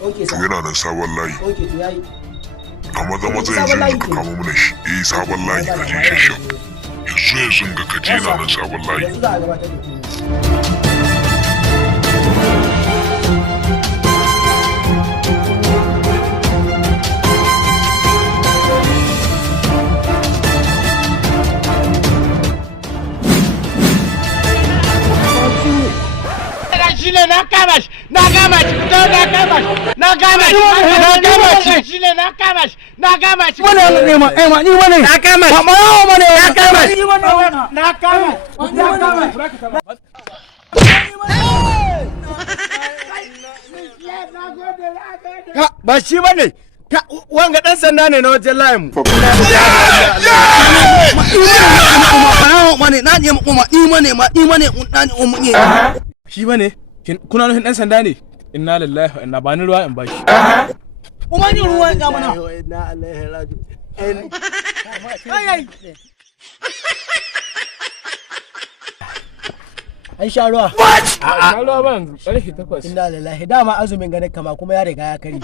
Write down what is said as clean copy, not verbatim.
to yana nan sabon layi a maza yanzu ka kamo mana shi sabon layi ka je shashan yanzu ga ka je na nan sabon layi shine na kama shi na kama shi shine na kama shi ni wane na kama shi ba shi bane wanga dan sanda ne na wajen layin mu shi bane kuna nufin dan sanda ne inna lillahi wa inna bani ruwa in bashi kuma ni ruwa ga mana an sha ruwa sha ruwa ban ƙarfe 8 inna lillahi dama azumin gane kama kuma ya riga ya kari